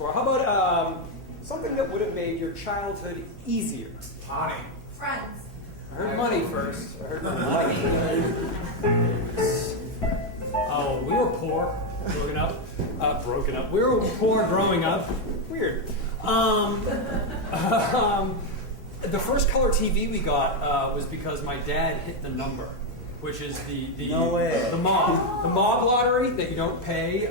for. How about something that would have made your childhood easier? Money. Friends. I heard money first. I heard money. Oh, we were poor growing up. We were poor growing up. Weird. The first color TV we got was because my dad hit the number, which is the mob lottery that you don't pay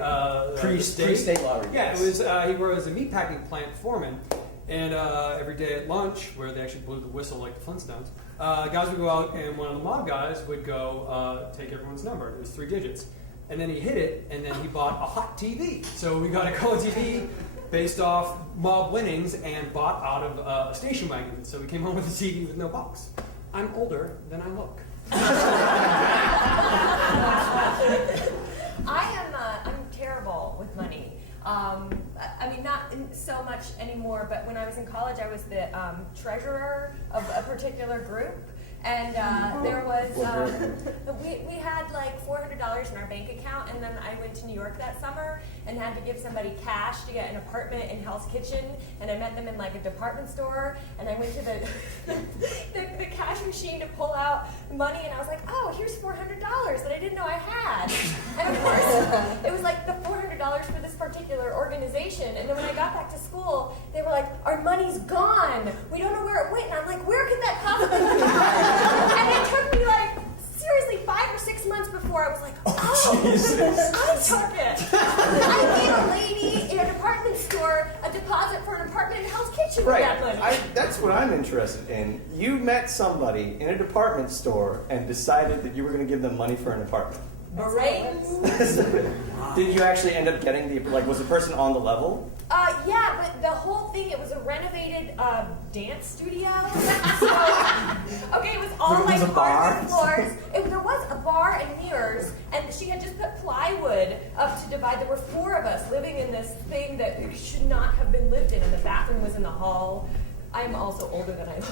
pre-state lottery. Yeah, it was. He was a meatpacking plant foreman, and every day at lunch, where they actually blew the whistle like the Flintstones, guys would go out, and one of the mob guys would go take everyone's number. It was 3 digits, and then he hit it, and then he bought a hot TV. So we got a color TV based off mob winnings and bought out of a station wagon. So we came home with a TV with no box. I'm older than I look. I'm terrible with money. I mean, not so much anymore, but when I was in college, I was the treasurer of a particular group. And there was, we had like $400 in our bank account, and then I went to New York that summer and had to give somebody cash to get an apartment in Hell's Kitchen, and I met them in like a department store, and I went to the cash machine to pull out money, and I was like, oh, here's $400 that I didn't know I had. And of course, it was like the $400 for this particular organization, and then when I got back to school, they were like, our money's gone. We don't know where it went, and I'm like, where could that possibly be? And it took me like, seriously, 5 or 6 months before I was like, oh, I took it. I gave a lady in a department store a deposit for an apartment in Hell's Kitchen with that money. That's what I'm interested in. You met somebody in a department store and decided that you were going to give them money for an apartment. Right? Did you actually end up getting was the person on the level? Yeah, but the whole thing, it was a renovated dance studio. Okay, it was all like hardwood floors. There was a bar and mirrors, and she had just put plywood up to divide. There were 4 of us living in this thing that should not have been lived in, and the bathroom was in the hall. I'm also older than I look.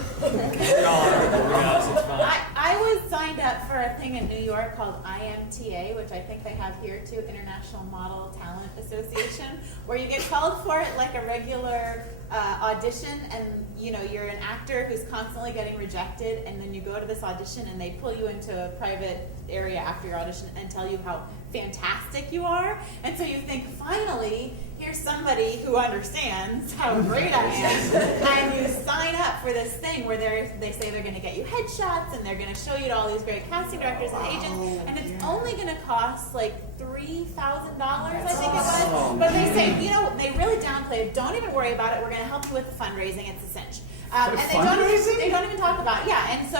I was signed up for a thing in New York called IMTA, which I think they have here too, International Model Talent Association, where you get called for it like a regular audition, and you're an actor who's constantly getting rejected, and then you go to this audition and they pull you into a private area after your audition and tell you how fantastic you are, and so you think, finally, here's somebody who understands how great I am, and you sign up for this thing where they say they're going to get you headshots, and they're going to show you to all these great casting directors and agents, and it's only going to cost like $3,000, I think it was, but they say, they really downplay it, don't even worry about it, we're going to help you with the fundraising, it's a cinch. And they don't even talk about it. Yeah, and so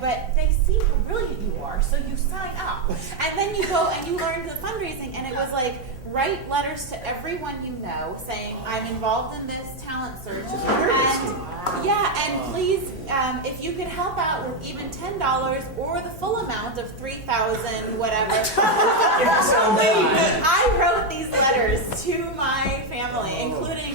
but they see how brilliant you are, so you sign up. And then you go and you learn the fundraising, and it was like, write letters to everyone you know saying, I'm involved in this talent search. And please, if you could help out with even $10 or the full amount of $3,000, whatever. I wrote these letters to my family, including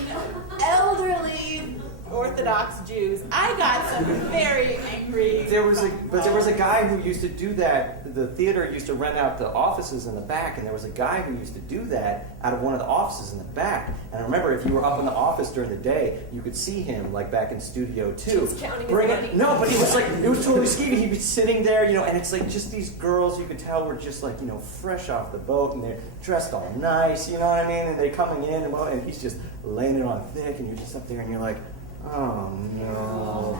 elderly Orthodox Jews. I got some very angry. There was a guy who used to do that. The theater used to rent out the offices in the back, and there was a guy who used to do that out of one of the offices in the back. And I remember, if you were up in the office during the day, you could see him like back in Studio 2. He's counting his money. No, but he was like, it was totally skeevy. He'd be sitting there, and it's like just these girls you could tell were just like, fresh off the boat, and they're dressed all nice, you know what I mean? And they're coming in, and he's just laying it on thick, and you're just up there, and you're like, oh no,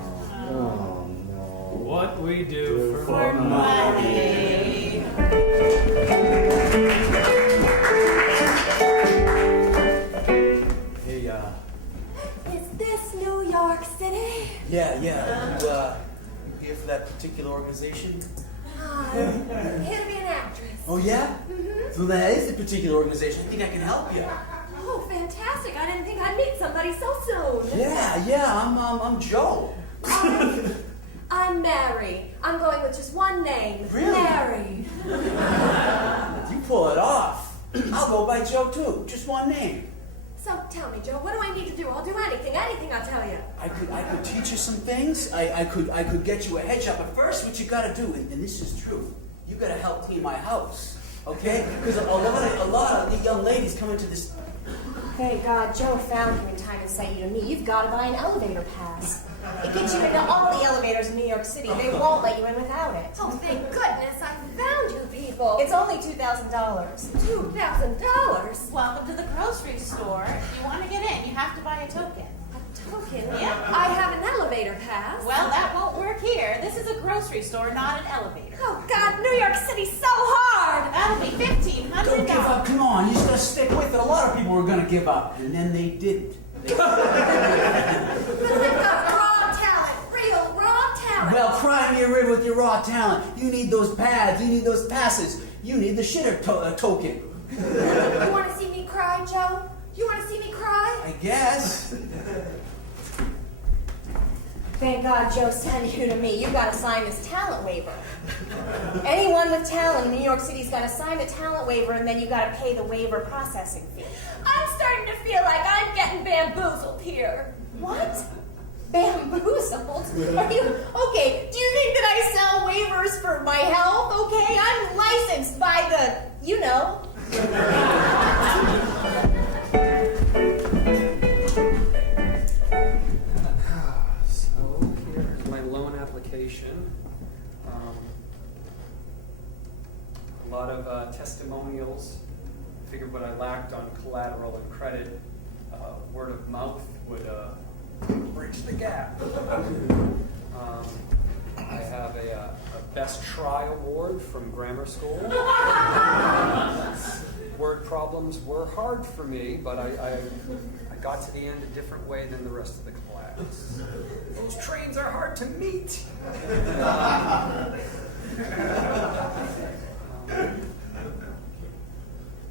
oh no. What we do for money. Hey, Is this New York City? Yeah. You here for that particular organization? I'm here to be an actress. Oh, yeah? Mm-hmm. Well, that is a particular organization. I think I can help you. Oh, fantastic. I didn't think I'd meet somebody so soon. Yeah, I'm Joe. I'm Mary. I'm going with just one name. Really? Mary. You pull it off. I'll go by Joe, too. Just one name. So tell me, Joe, what do I need to do? I'll do anything I'll tell you. I could teach you some things. I could get you a headshot. But first, what you gotta do, and this is true, you gotta help clean my house. Okay? Because a lot of the young ladies come into this Thank God Joe found you in time to say to me, you've got to buy an elevator pass. It gets you into all the elevators in New York City. They won't let you in without it. Oh, thank goodness I found you people. It's only $2,000. $2,000. Welcome to the grocery store. If you want to get in, you have to buy a token. A token? Yeah. I have an elevator pass. Well, that won't work here. This is a grocery store, not an elevator. Oh, God, New York City's so hard. That'll be $1,500. Don't give up. Come on, you just gotta stick with it. A lot of people were gonna give up, and then they didn't. But I've got raw talent, real raw talent. Well, cry me a river with your raw talent. You need those pads. You need those passes. You need the shitter token. You want to see me cry, Joe? You want to see me cry? I guess. Thank God Joe sent you to me. You've got to sign this talent waiver. Anyone with talent in New York City's got to sign the talent waiver, and then you've got to pay the waiver processing fee. I'm starting to feel like I'm getting bamboozled here. What? Bamboozled? Are you okay? Do you think that I sell waivers for my health? Okay, I'm licensed by the, you know. So here's my loan application. A lot of testimonials. Figured what I lacked on collateral and credit, word of mouth would bridge the gap. I have a Best Try award from grammar school. Word problems were hard for me, but I got to the end a different way than the rest of the class. Those trains are hard to meet.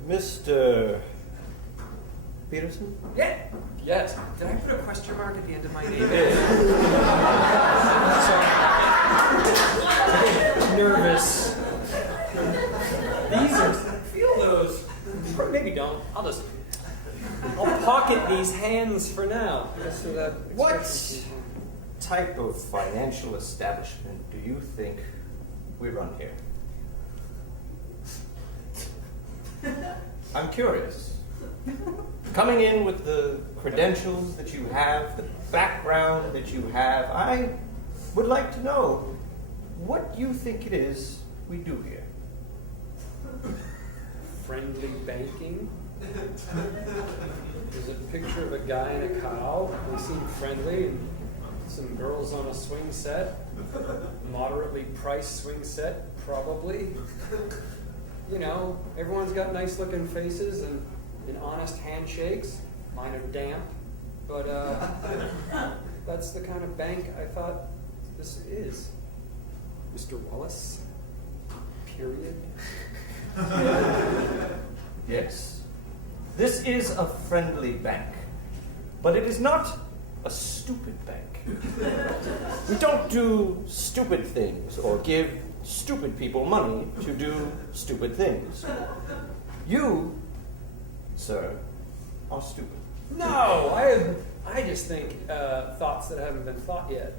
Mr. Peterson? Yeah. Yes. Did I put a question mark at the end of my name? Sorry. Nervous. These are. Feel those. Or maybe don't. I'll pocket these hands for now. So that What type of financial establishment do you think we run here? I'm curious. Coming in with the credentials that you have, the background that you have, I would like to know what you think it is we do here. friendly banking. There's a picture of a guy and a cow. They seem friendly, and some girls on a swing set. Moderately priced swing set, probably. You know, everyone's got nice looking faces and honest handshakes. Mine are damp, but that's the kind of bank I thought this is. Mr. Wallace, period. Yes, this is a friendly bank, but it is not a stupid bank. We don't do stupid things or give stupid people money to do stupid things. You, sir, are stupid. No, I just think thoughts that haven't been thought yet.